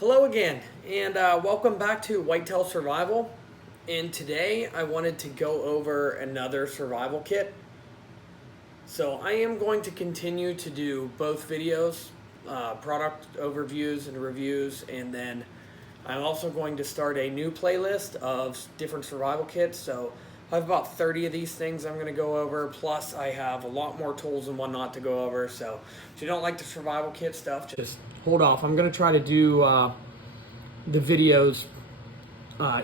Hello again, and welcome back to Whitetail Survival. And today I wanted to go over another survival kit. So I am going to continue to do both videos, product overviews and reviews, and then I'm also going to start a new playlist of different survival kits. So I have about 30 of these things I'm going to go over, plus I have a lot more tools and whatnot to go over. So if you don't like the survival kit stuff, just hold off. I'm going to try to do the videos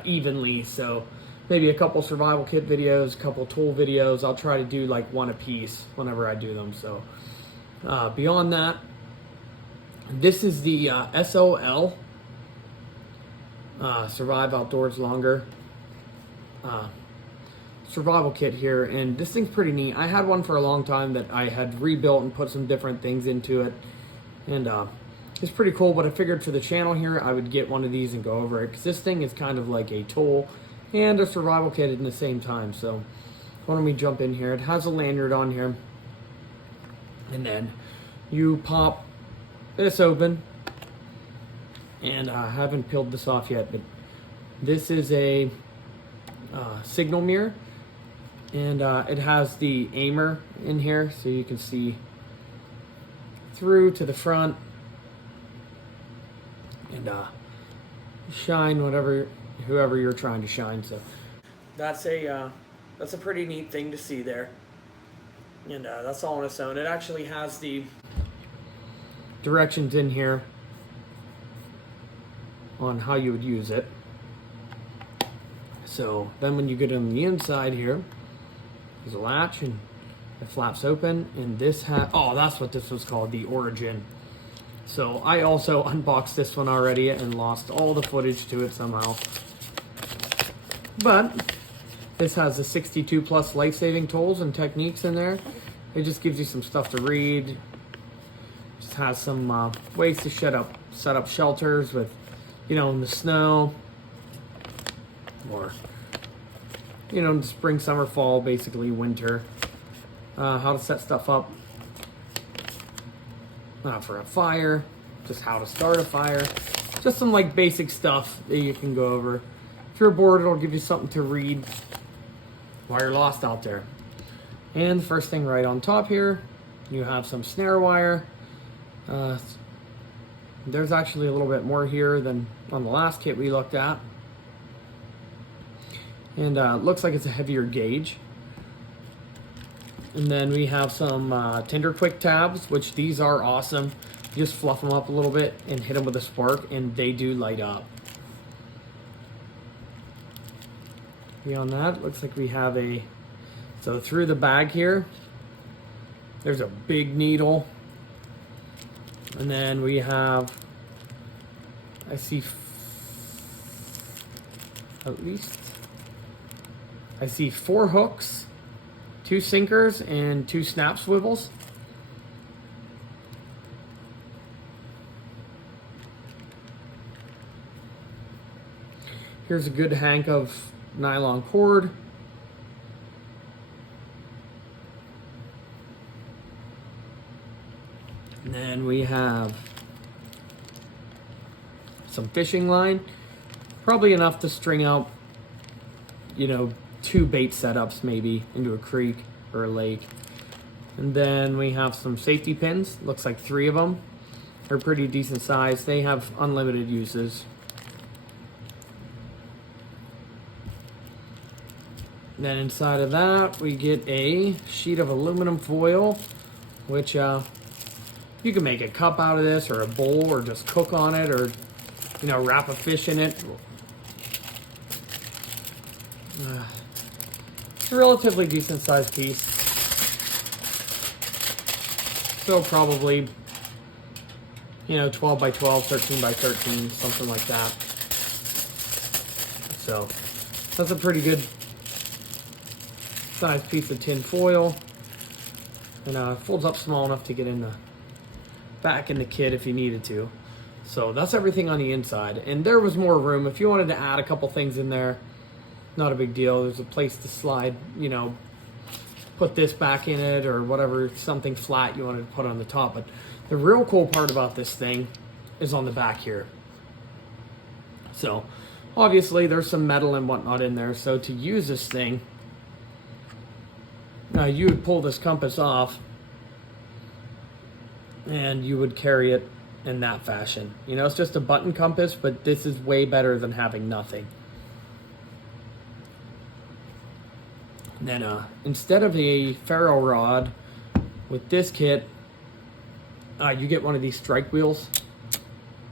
evenly. So maybe a couple survival kit videos, a couple tool videos. I'll try to do like one a piece whenever I do them. So beyond that, this is the SOL Survive Outdoors Longer survival kit here, and this thing's pretty neat. I had one for a long time that I had rebuilt and put some different things into it, and it's pretty cool. But I figured for the channel here I would get one of these and go over it, because this thing is kind of like a tool and a survival kit in the same time. So why don't we jump in here. It has a lanyard on here, and then you pop this open, and I haven't peeled this off yet, but this is a signal mirror, and it has the aimer in here, so you can see through to the front and shine whoever you're trying to shine. So that's a pretty neat thing to see there, and that's all on its own. It actually has the directions in here on how you would use it. So then when you get on the inside here, there's a latch and it flaps open, and this that's what this was called, the Origin. So I also unboxed this one already and lost all the footage to it somehow. But this has the 62 plus life-saving tools and techniques in there. It just gives you some stuff to read. Just has some ways to set up shelters with, in the snow, or spring, summer, fall, basically winter. How to set stuff up for a fire, just how to start a fire, just some like basic stuff that you can go over. If you're bored, it'll give you something to read while you're lost out there. And first thing right on top here, you have some snare wire. There's actually a little bit more here than on the last kit we looked at. And looks like it's a heavier gauge. And then we have some Tinder Quick tabs, which these are awesome. You just fluff them up a little bit and hit them with a spark, and they do light up. Beyond that, looks like we have so through the bag here, there's a big needle. And then we have, I see 4 hooks, 2 sinkers, and 2 snap swivels. Here's a good hank of nylon cord. And then we have some fishing line, probably enough to string out, 2 bait setups maybe into a creek or a lake. And then we have some safety pins, looks like 3 of them. They're pretty decent size. They have unlimited uses. And then inside of that, we get a sheet of aluminum foil, which you can make a cup out of this, or a bowl, or just cook on it, or wrap a fish in it. It's a relatively decent sized piece. So probably 12 by 12, 13 by 13, something like that. So that's a pretty good sized piece of tin foil, and it folds up small enough to get back in the kit if you needed to. So that's everything on the inside, and there was more room if you wanted to add a couple things in there. Not a big deal. There's a place to slide, put this back in it, or whatever, something flat you wanted to put on the top. But the real cool part about this thing is on the back here. So obviously there's some metal and whatnot in there. So to use this thing, you would pull this compass off and you would carry it in that fashion. You know, it's just a button compass, but this is way better than having nothing. And then instead of a ferro rod with this kit, you get one of these strike wheels,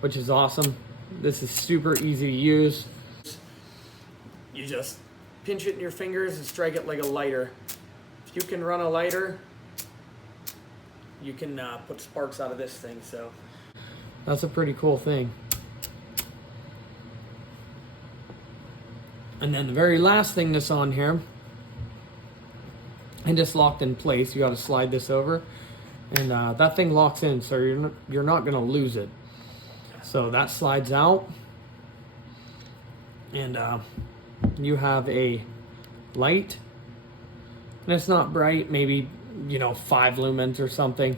which is awesome. This is super easy to use. You just pinch it in your fingers and strike it like a lighter. If you can run a lighter, you can put sparks out of this thing, so that's a pretty cool thing. And then the very last thing that's on here, and just locked in place, you got to slide this over, and that thing locks in, so you're not going to lose it. So that slides out, and you have a light, and it's not bright, maybe 5 lumens or something,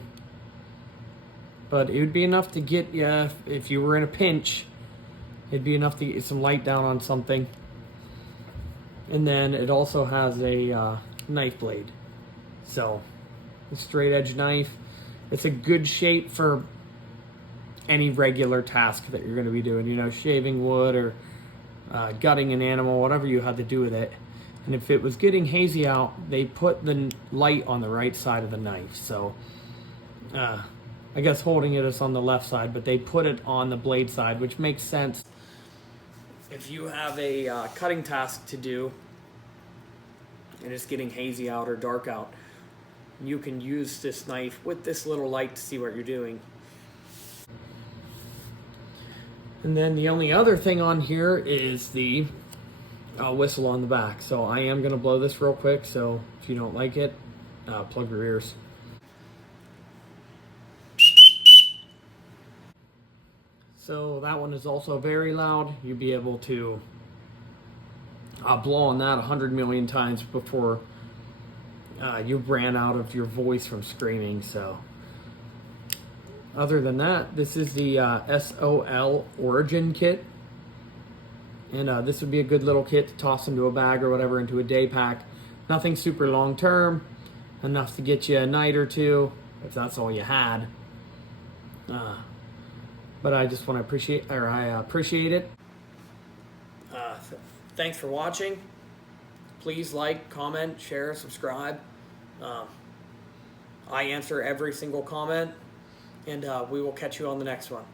but it would be enough to get you, if you were in a pinch, it'd be enough to get some light down on something. And then it also has a knife blade, so a straight edge knife. It's a good shape for any regular task that you're going to be doing, shaving wood or gutting an animal, whatever you had to do with it. And if it was getting hazy out, they put the light on the right side of the knife. So I guess holding it is on the left side, but they put it on the blade side, which makes sense. If you have a cutting task to do and it's getting hazy out or dark out, you can use this knife with this little light to see what you're doing. And then the only other thing on here is the whistle on the back. So I am going to blow this real quick, so if you don't like it, plug your ears. So that one is also very loud. You'd be able to blow on that 100 million times before you ran out of your voice from screaming. So other than that, this is the SOL Origin kit. And this would be a good little kit to toss into a bag or whatever, into a day pack. Nothing super long term, enough to get you a night or two, if that's all you had. But I just want to appreciate it. Thanks for watching. Please like, comment, share, subscribe. I answer every single comment, and we will catch you on the next one.